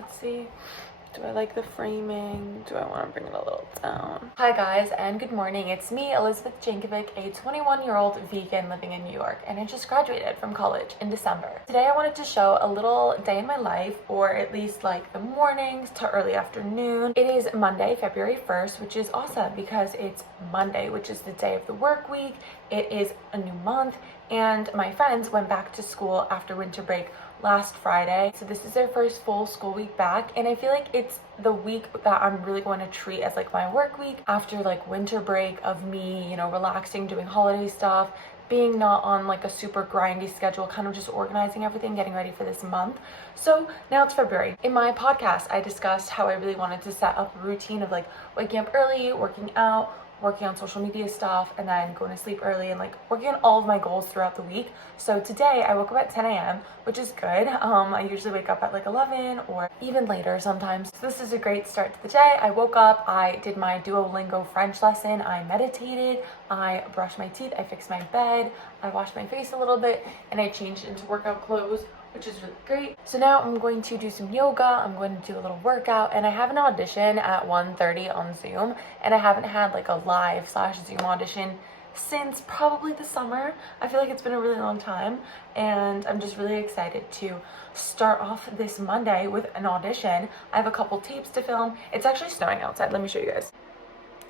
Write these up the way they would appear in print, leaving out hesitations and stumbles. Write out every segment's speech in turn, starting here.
Let's see. Do I like the framing? Do I want to bring it a little down? Hi guys, and good morning. It's me, Elizabeth Jankovic, a 21-year-old vegan living in New York, and I just graduated from college in December. Today I wanted to show a little day in my life, or at least like the mornings to early afternoon. It is Monday, February 1st, which is awesome because it's Monday, which is the day of the work week. It is a new month, and my friends went back to school after winter break last Friday. So this is their first full school week back, and I feel like it's the week that I'm really going to treat as like my work week after like winter break of me, you know, relaxing, doing holiday stuff, being not on like a super grindy schedule, kind of just organizing everything, getting ready for this month. So now it's February. In my podcast, I discussed how I really wanted to set up a routine of like waking up early, working out, working on social media stuff, and then going to sleep early and like working on all of my goals throughout the week. So today I woke up at 10 a.m., which is good. I usually wake up at like 11 or even later sometimes. So this is a great start to the day. I woke up, I did my Duolingo French lesson, I meditated, I brushed my teeth, I fixed my bed, I washed my face a little bit, and I changed into workout clothes, which is really great. So now I'm going to do some yoga, I'm going to do a little workout, and I have an audition at 1:30 on Zoom, and I haven't had like a live / Zoom audition since probably the summer. I feel like it's been a really long time, and I'm just really excited to start off this Monday with an audition. I have a couple tapes to film. It's actually snowing outside. Let me show you guys.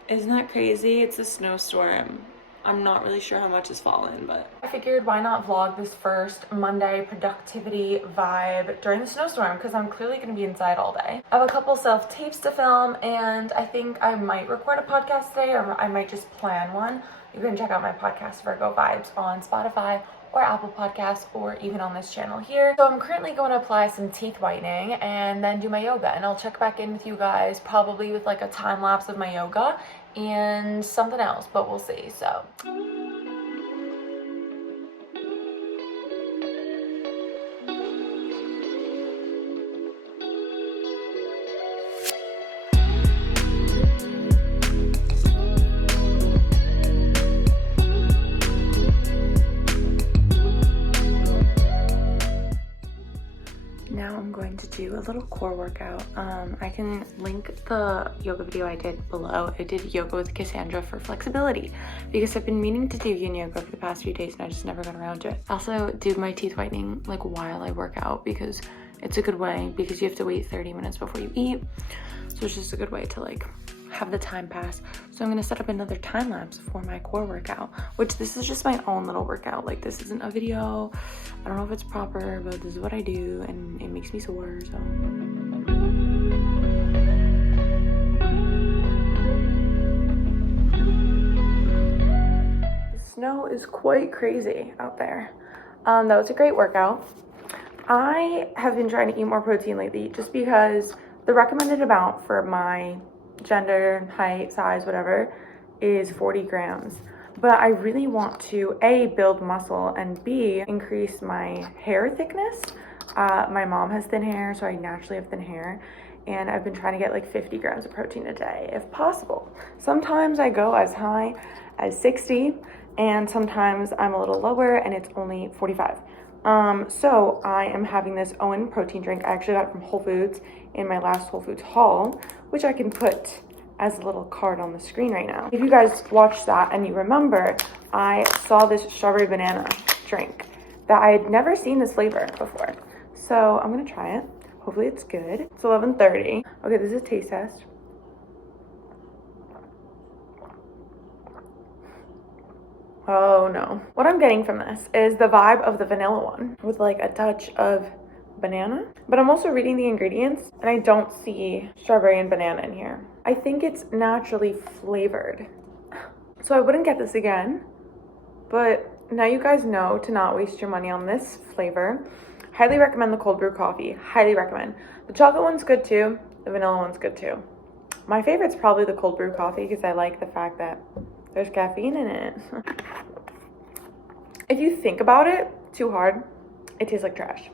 Isn't that crazy? It's a snowstorm. I'm not really sure how much has fallen, but I figured why not vlog this first Monday productivity vibe during the snowstorm, because I'm clearly going to be inside all day. I have a couple self tapes to film, and I think I might record a podcast today, or I might just plan one. You can check out my podcast Virgo Vibes on Spotify or Apple Podcasts, or even on this channel here. So I'm currently going to apply some teeth whitening and then do my yoga, and I'll check back in with you guys probably with like a time lapse of my yoga and something else, but we'll see. So now I'm going to do a little core workout. I can link the yoga video I did below. I did yoga with Cassandra for flexibility because I've been meaning to do yin yoga for the past few days and I just never got around to it. I also do my teeth whitening like while I work out because it's a good way, because you have to wait 30 minutes before you eat. So it's just a good way to like have the time pass. So I'm gonna set up another time lapse for my core workout, which this is just my own little workout. Like this isn't a video. I don't know if it's proper, but this is what I do and it makes me sore, so. The snow is quite crazy out there. That was a great workout. I have been trying to eat more protein lately just because the recommended amount for my gender, height, size, whatever, is 40 grams. But I really want to A, build muscle, and B, increase my hair thickness. My mom has thin hair, so I naturally have thin hair, and I've been trying to get like 50 grams of protein a day if possible. Sometimes I go as high as 60, and sometimes I'm a little lower and it's only 45. So I am having this Owen protein drink. I actually got it from Whole Foods in my last Whole Foods haul, which I can put as a little card on the screen right now. If you guys watched that and you remember, I saw this strawberry banana drink that I had never seen this flavor before. So I'm gonna try it. Hopefully it's good. It's 11:30. Okay, this is a taste test. Oh no. What I'm getting from this is the vibe of the vanilla one with like a touch of banana, but I'm also reading the ingredients and I don't see strawberry and banana in here. I think it's naturally flavored. So I wouldn't get this again, but now you guys know to not waste your money on this flavor. Highly recommend the cold brew coffee. Highly recommend. The chocolate one's good too. The vanilla one's good too. My favorite's probably the cold brew coffee because I like the fact that there's caffeine in it. If you think about it too hard, it tastes like trash.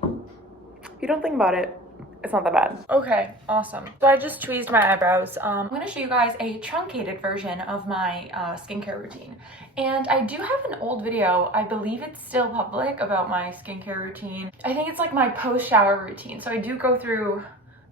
If you don't think about it, it's not that bad. Okay, awesome. So I just tweezed my eyebrows. I'm gonna show you guys a truncated version of my skincare routine. And I do have an old video, I believe it's still public, about my skincare routine. I think it's like my post-shower routine. So I do go through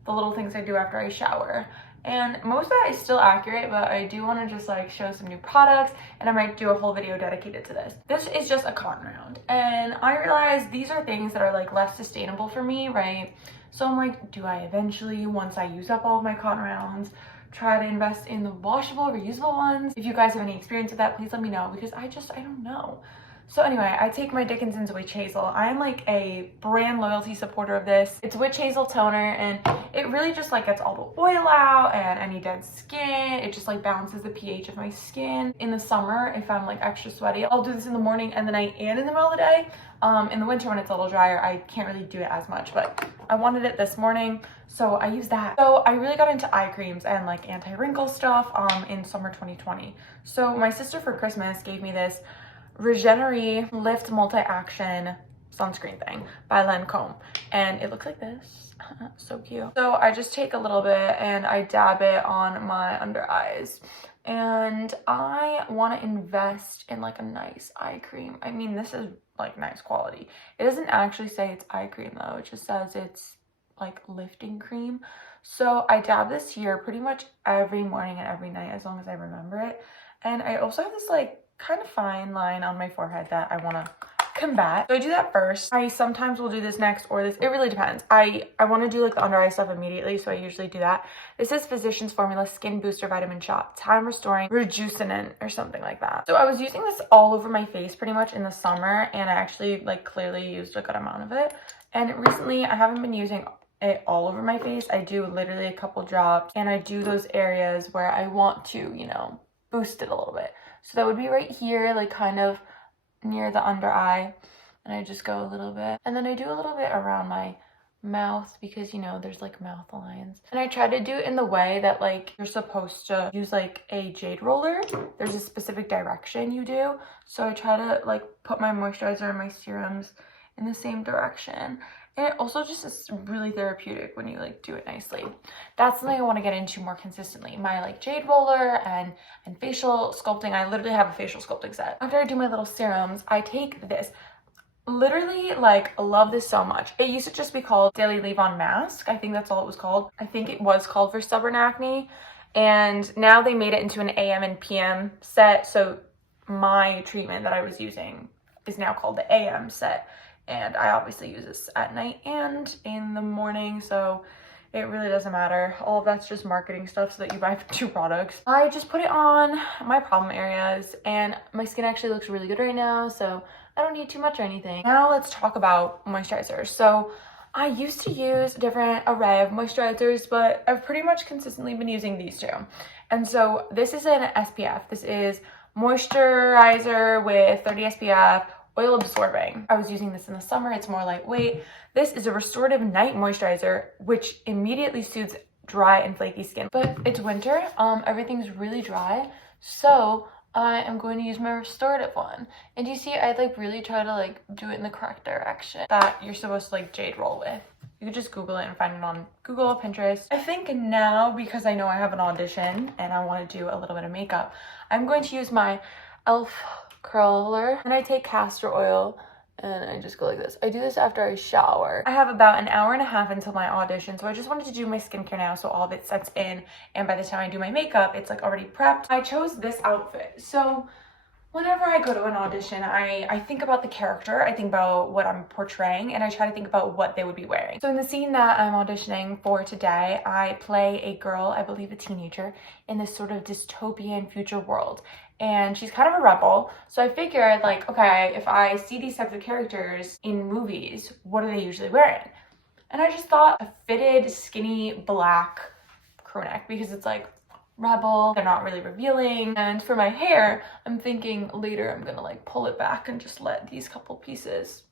the little things I do after I shower. And most of that is still accurate, but I do want to just like show some new products, and I might do a whole video dedicated to this. This is just a cotton round, and I realize these are things that are like less sustainable for me, right? So I'm like, do I eventually, once I use up all of my cotton rounds, try to invest in the washable, reusable ones? If you guys have any experience with that, please let me know, because I don't know. So anyway, I take my Dickinson's Witch Hazel. I'm like a brand loyalty supporter of this. It's Witch Hazel toner, and it really just like gets all the oil out and any dead skin. It just like balances the pH of my skin. In the summer, if I'm like extra sweaty, I'll do this in the morning and the night and in the middle of the day. In the winter when it's a little drier, I can't really do it as much, but I wanted it this morning, so I use that. So I really got into eye creams and like anti-wrinkle stuff in summer 2020. So my sister for Christmas gave me this Regenery Lift Multi-Action sunscreen thing by Lancome, and it looks like this. So cute. So I just take a little bit and I dab it on my under eyes, and I want to invest in like a nice eye cream. I mean, this is like nice quality. It doesn't actually say it's eye cream though, it just says it's like lifting cream. So I dab this here pretty much every morning and every night as long as I remember it. And I also have this like kind of fine line on my forehead that I want to combat. So I do that first. I sometimes will do this next or this. It really depends. I want to do like the under eye stuff immediately, so I usually do that. This is Physicians Formula Skin Booster Vitamin Shot, Time Restoring Rejuvenant or something like that. So I was using this all over my face pretty much in the summer, and I actually like clearly used a good amount of it. And recently I haven't been using it all over my face. I do literally a couple drops, and I do those areas where I want to, you know, boost it a little bit. So that would be right here, like kind of near the under eye, and I just go a little bit, and then I do a little bit around my mouth because, you know, there's like mouth lines, and I try to do it in the way that like you're supposed to use like a jade roller. There's a specific direction you do, so I try to like put my moisturizer and my serums in the same direction. And it also just is really therapeutic when you like do it nicely. That's something I want to get into more consistently. My like jade roller and facial sculpting. I literally have a facial sculpting set. After I do my little serums, I take this. Literally, like, love this so much. It used to just be called Daily Leave-On Mask. I think that's all it was called. I think it was called for stubborn acne. And now they made it into an AM and PM set. So my treatment that I was using is now called the AM set. And I obviously use this at night and in the morning, so it really doesn't matter. All of that's just marketing stuff so that you buy 2 products. I just put it on my problem areas, and my skin actually looks really good right now, so I don't need too much or anything. Now let's talk about moisturizers. So I used to use a different array of moisturizers, but I've pretty much consistently been using these 2. And so this is an SPF. This is moisturizer with 30 SPF, oil absorbing. I was using this in the summer. It's more lightweight. This is a restorative night moisturizer, which immediately soothes dry and flaky skin. But it's winter. Everything's really dry. So I am going to use my restorative one. And you see, I like really try to like do it in the correct direction that you're supposed to like jade roll with. You could just Google it and find it on Google, Pinterest. I think now, because I know I have an audition and I want to do a little bit of makeup, I'm going to use my e.l.f. curler, and I take castor oil and I just go like this. I do this after I shower. I have about an hour and a half until my audition, so I just wanted to do my skincare now so all of it sets in, and by the time I do my makeup, it's like already prepped. I chose this outfit. So whenever I go to an audition, I think about the character, I think about what I'm portraying, and I try to think about what they would be wearing. So in the scene that I'm auditioning for today, I play a girl, I believe a teenager, in this sort of dystopian future world. And she's kind of a rebel. So I figured like, okay, if I see these types of characters in movies, what are they usually wearing? And I just thought a fitted, skinny, black crew neck, because it's like rebel, they're not really revealing. And for my hair, I'm thinking later I'm gonna like pull it back and just let these couple pieces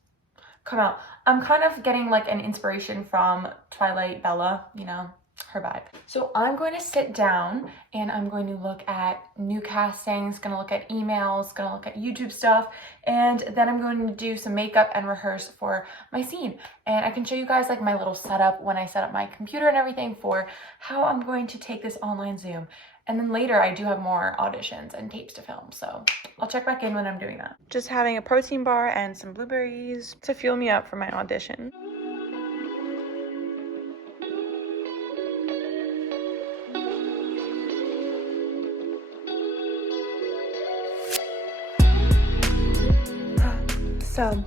come out. I'm kind of getting like an inspiration from Twilight Bella, you know, her vibe. So I'm going to sit down and I'm going to look at new castings, gonna look at emails, gonna look at YouTube stuff, and then I'm going to do some makeup and rehearse for my scene. And I can show you guys like my little setup when I set up my computer and everything for how I'm going to take this online Zoom. And then later I do have more auditions and tapes to film, so I'll check back in when I'm doing that. Just having a protein bar and some blueberries to fuel me up for my audition. So,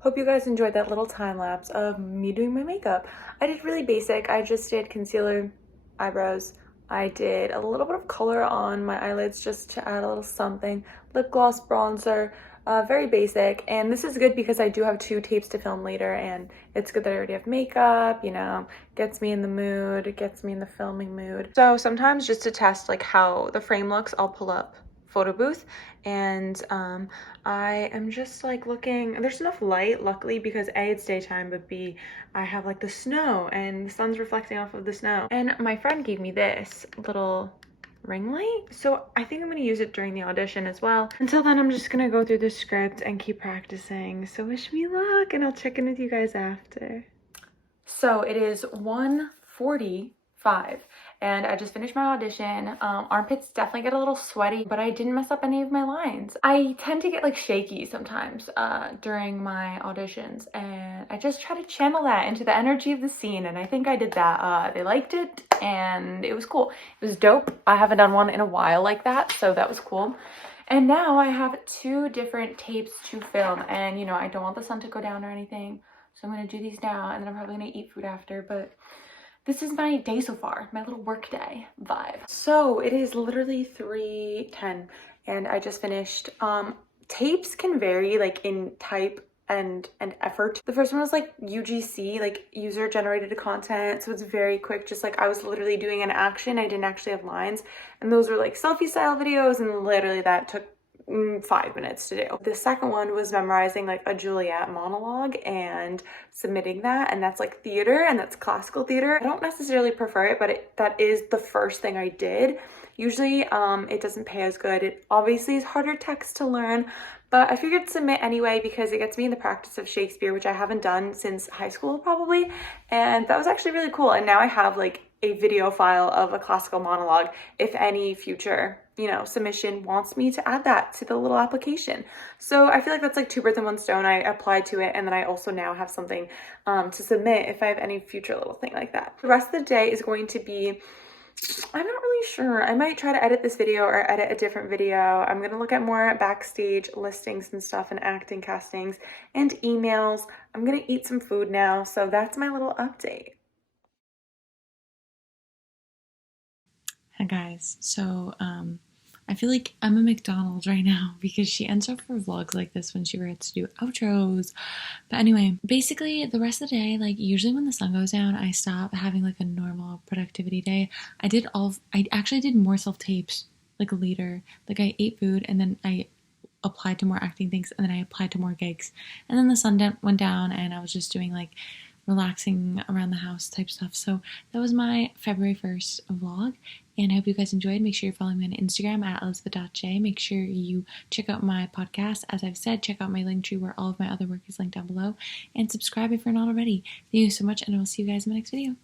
hope you guys enjoyed that little time lapse of me doing my makeup. I did really basic. I just did concealer, eyebrows. I did a little bit of color on my eyelids just to add a little something. Lip gloss, bronzer, very basic. And this is good because I do have 2 tapes to film later, and it's good that I already have makeup, you know, gets me in the mood, gets me in the filming mood. So sometimes just to test like how the frame looks, I'll pull up photo booth, and I am just like looking. There's enough light, luckily, because A, it's daytime, but B, I have like the snow and the sun's reflecting off of the snow. And my friend gave me this little ring light, so I think I'm gonna use it during the audition as well. Until then, I'm just gonna go through the script and keep practicing. So wish me luck, and I'll check in with you guys after. So it is 1:45 and I just finished my audition. Armpits definitely get a little sweaty, but I didn't mess up any of my lines. I tend to get like shaky sometimes during my auditions, and I just try to channel that into the energy of the scene, and I think I did that. They liked it and it was cool. It was dope. I haven't done one in a while like that, so that was cool. And now I have 2 different tapes to film, and you know, I don't want the sun to go down or anything. So I'm gonna do these now, and then I'm probably gonna eat food after, but this is my day so far, my little work day vibe. So it is literally 3:10 and I just finished. Tapes can vary like in type and effort. The first one was like UGC, like user generated content, so it's very quick, just like I was literally doing an action. I didn't actually have lines, and those were like selfie style videos, and literally that took 5 minutes to do. The second one was memorizing like a Juliet monologue and submitting that, and that's like theater, and that's classical theater. I don't necessarily prefer it, but that is the first thing I did. Usually it doesn't pay as good. It obviously is harder text to learn, but I figured submit anyway because it gets me in the practice of Shakespeare, which I haven't done since high school probably, and that was actually really cool. And now I have like a video file of a classical monologue if any future, you know, submission wants me to add that to the little application. So I feel like that's like 2 birds in 1 stone. I applied to it, and then I also now have something to submit if I have any future little thing like that. The rest of the day is going to be, I'm not really sure. I might try to edit this video or edit a different video. I'm gonna look at more backstage listings and stuff, and acting castings and emails. I'm gonna eat some food now. So that's my little update. Hi guys, so I feel like I'm a McDonald's right now because she ends off her vlogs like this when she forgets to do outros. But anyway, basically the rest of the day, like usually when the sun goes down, I stop having like a normal productivity day. I actually did more self-tapes like later. Like I ate food, and then I applied to more acting things, and then I applied to more gigs. And then the sun went down, and I was just doing like relaxing around the house type stuff. So that was my February 1st vlog, and I hope you guys enjoyed. Make sure you're following me on Instagram at elizabeth.j. Make sure you check out my podcast. As I've said, check out my link tree where all of my other work is linked down below, and subscribe if you're not already. Thank you so much, and I will see you guys in my next video.